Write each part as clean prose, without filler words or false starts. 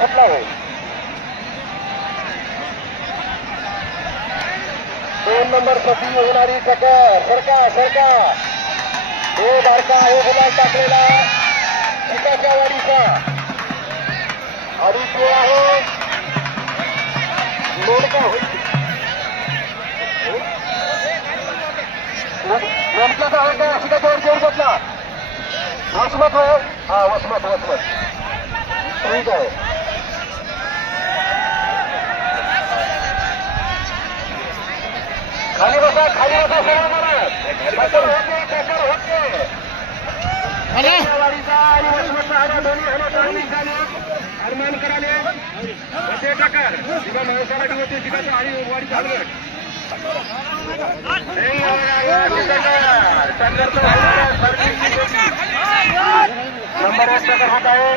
फुटला हो. 2 नंबर प्रति होणारी टक्कर. सरका हे बारका आहे गुलाल टाकलेला चिकाच्या वाडीचा आणि तो आहे लोडका होईल. नेमक्याचा आहे का चिकाच्या वाडी जोड घेतला वसमत हो. हा वसमत ठीक आहे. खाली बसा सर्व वाडीचा आणि वसमतचा हात दोन्ही हलवून निघाले. अरमान कराले असे टक्कर शिवा माणसासाठी होते शिकाचा आणि वाडीचा हलवट नंबर 1 टक्कर होत आहे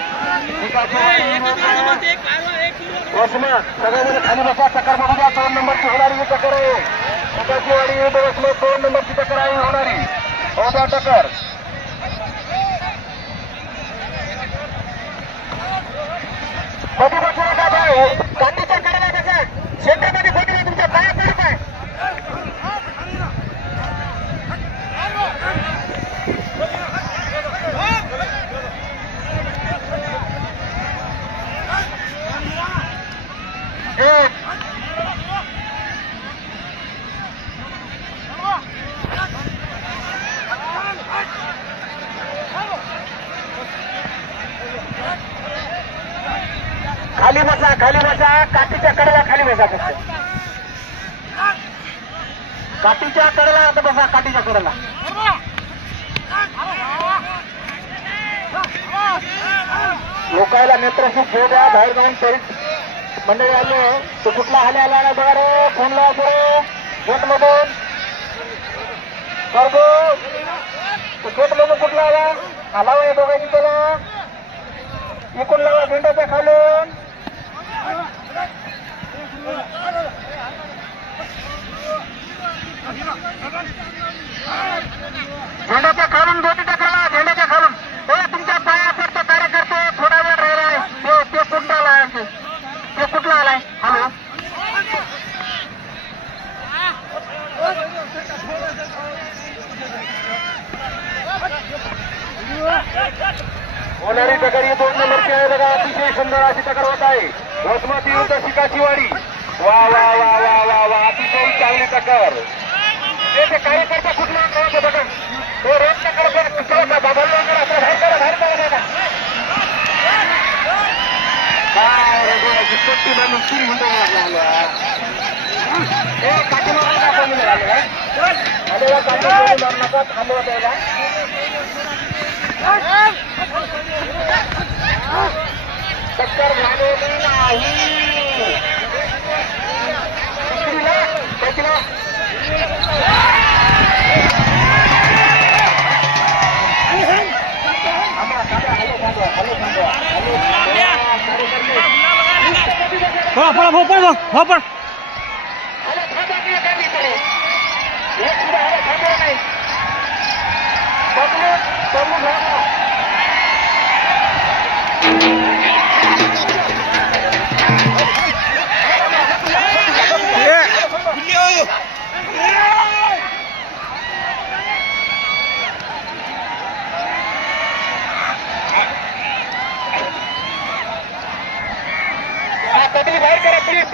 वसमत. सगळ्यामध्ये खाली बसा टक्कर बघू द्या. 2 नंबरची होणारी ही टक्कर आहे शिकाची वाडी वसमत. 2 नंबरची टक्कर आहे होणारी होत्या टक्कर. मोठी बसू नका भाऊ. कांदीच्या कडेला बसा. सेंटरमध्ये फोटो तुमच्या पाया पडत आहे. खाली बसा काठीच्या कडेला खाली बसा. काठीच्या कडेला आता बसा. काठीच्या कडेला लोकायला नेत्रसूप घेऊ द्या. बाहेर जाऊन तरी मंडळी आले तो कुठला आला नाही बघा रे. फोन लावा बरं गेट मधून गेट मधून कुठला आला या दोघांची त्याला इकून लावा झेंड्याच्या खालून. झेंड्याच्या खालून दोन्ही टक्करला झेंड्याच्या खालून. तुमच्या पाया पडतो कार्यकर्ते. थोडा वेळ राहिलाय. ते कुठला आलाय ते कुठला आलाय. हॅलो होणारी टक्कर ही 2 नंबरची आहे बघा. अतिशय सुंदर अशी टक्कर होत आहे वसमत विरुद्ध शिकाची वाडी. वा वा वा वा वा वा अतिशय चांगली टक्कर. ते कार्यकर्ता कुठला बघा तो रोज टक्कर बाबा पट्टी बांधून सुरू म्हणतो काठी मारून दाखवून नका थांबवा द्यायला. टक्कर झालेली नाही. पण बाहेर करा प्लीज.